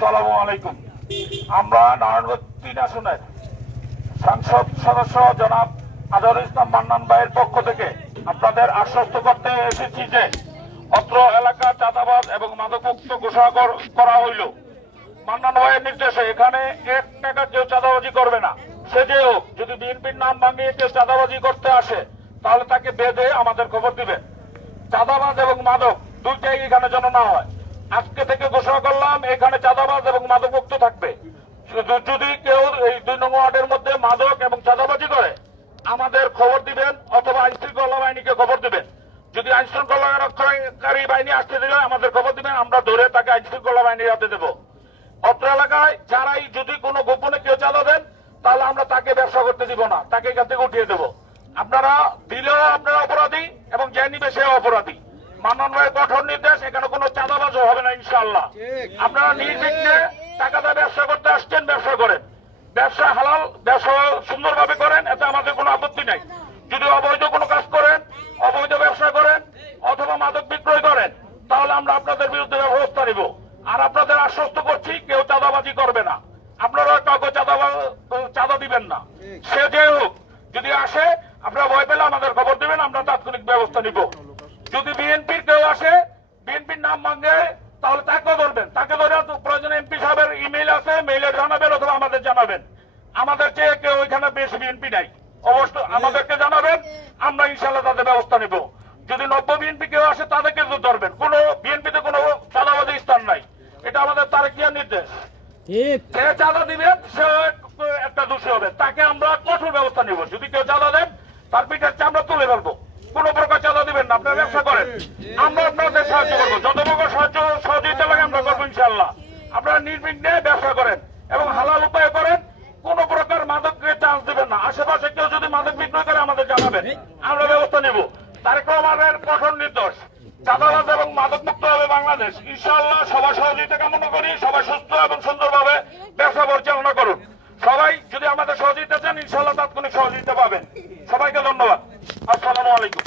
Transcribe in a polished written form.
আসসালামু আলাইকুম। আমরা নারায়ণগঞ্জ ৩ আসনের সংসদ সদস্য জনাব আজহারুল ইসলাম মান্নান ভাইয়ের পক্ষ থেকে আপনাদের আশ্বস্ত করতে এসেছি যে অত্র এলাকা চাঁদাবাজ এবং মাদকমুক্ত ঘোষণা করা হইল। মান্নান ভাইয়ের নির্দেশে এখানে ১ টাকা কেউ চাঁদাবাজি করবে না। সে যে হোক, যদি বিএনপির নাম ভাঙিয়ে কেউ চাঁদাবাজি করতে আসে তাহলে তাকে বেঁধে আমাদের খবর দিবে। চাঁদাবাজ এবং মাদক দুইটাই এখানে যেন না হয়। আজকে থেকে ঘোষণা করলাম এখানে চাঁদাবাজ এবং মাদক মুক্ত থাকবে। যদি কেউ এই ২ নং ওয়ার্ডের মধ্যে মাদক এবং চাঁদাবাজি করে আমাদের খবর দিবেন, অথবা আইন শৃঙ্খলা বাহিনীকে খবর দিবেন। যদি আইন শৃঙ্খলা রক্ষাকারী বাহিনী আসতে দিলে আমাদের খবর দিবেন, আমরা ধরে তাকে আইন শৃঙ্খলা বাহিনীর হাতে দেবো। অত্র এলাকায় যারাই যদি কোনো গোপনে কেউ চাঁদা দেন তাহলে আমরা তাকে ব্যবসা করতে দিব না, তাকে এখান থেকে উঠিয়ে দেবো। আপনারা দিলেও আপনারা অপরাধী এবং যে নিবে সে অপরাধী। মান্নান ভাইয়ের কঠোর নির্দেশ, এখানে কোনো চাঁদাবাজও হবে না ইনশাআল্লাহ। আপনারা নির্বিঘ্নে টাকাটা ব্যবসা করতে আসছেন, ব্যবসা করেন, ব্যবসা হালাল, ব্যবসা সুন্দরভাবে করেন, এতে আমাদের কোনো আপত্তি নাই। যদি অবৈধ কোনো কাজ করেন, অবৈধ ব্যবসা করেন অথবা মাদক বিক্রয় করেন তাহলে আমরা আপনাদের বিরুদ্ধে ব্যবস্থা নিব। আর আপনাদের আশ্বস্ত করছি কেউ চাঁদাবাজি করবে না, আপনারা কাউকে চাঁদা দিবেন না। সে যে হোক, যদি আসে আপনারা ভয় পেলে আমাদের খবর দিবেন, আমরা তাৎক্ষণিক ব্যবস্থা নিব। যদি বিএনপির কেউ আসে, বিএনপির নাম ভাঙে, তাহলে তাকেও ধরবেন, তাকে ধরে প্রয়োজনে এমপি সাহেবের ইমেইল আছে, মেইলে জানাবেন অথবা আমাদের জানাবেন। আমাদের চেয়ে কেউ ওইখানে বেশি বিএনপি নাই, অবশ্যই আমাদেরকে জানাবেন, আমরা ইনশাল্লাহ তাদের ব্যবস্থা নিব। যদি নব্য বিএনপি কেউ আসে তাদেরকে ধরবেন, কোনো বিএনপিতে কোনো চাঁদাবাজি স্থান নাই, এটা আমাদের তারেক জিয়ার নির্দেশ। যে চাঁদা দিবেন সে একটা দোষী হবে, তাকে আমরা কঠোর ব্যবস্থা নিব। যদি কেউ চাঁদা দেন তার পিঠের চামড়া তুলে ফেলবো। কোন প্রকার চাঁদা দিবেন না, আপনার ব্যবসা করেন, আমরা আপনাদের সাহায্য করবো, যত প্রকার সহযোগিতা লাগে আমরা করবো ইনশাআল্লাহ। আপনারা নির্বিঘ্নে ব্যবসা করেন এবং হালাল উপায় করেন, কোন প্রকার মাদককে চান্স দিবেন না। আশেপাশে কেউ যদি মাদক বিক্রয় করে আমাদের জানাবেন, আমরা ব্যবস্থা নিব। তারেক রহমানের কঠোর নির্দেশ, চাঁদাবাজ এবং মাদক মুক্ত হবে বাংলাদেশ ইনশাআল্লাহ। সবার সহযোগিতা কামনা করি, সবাই সুস্থ এবং সুন্দরভাবে ব্যবসা পরিচালনা করুন। সবাই যদি আমাদের সহযোগিতা চান ইনশাআল্লাহ তাৎক্ষণিক সহযোগিতা পাবেন। সবাইকে ধন্যবাদ। আসসালামু আলাইকুম।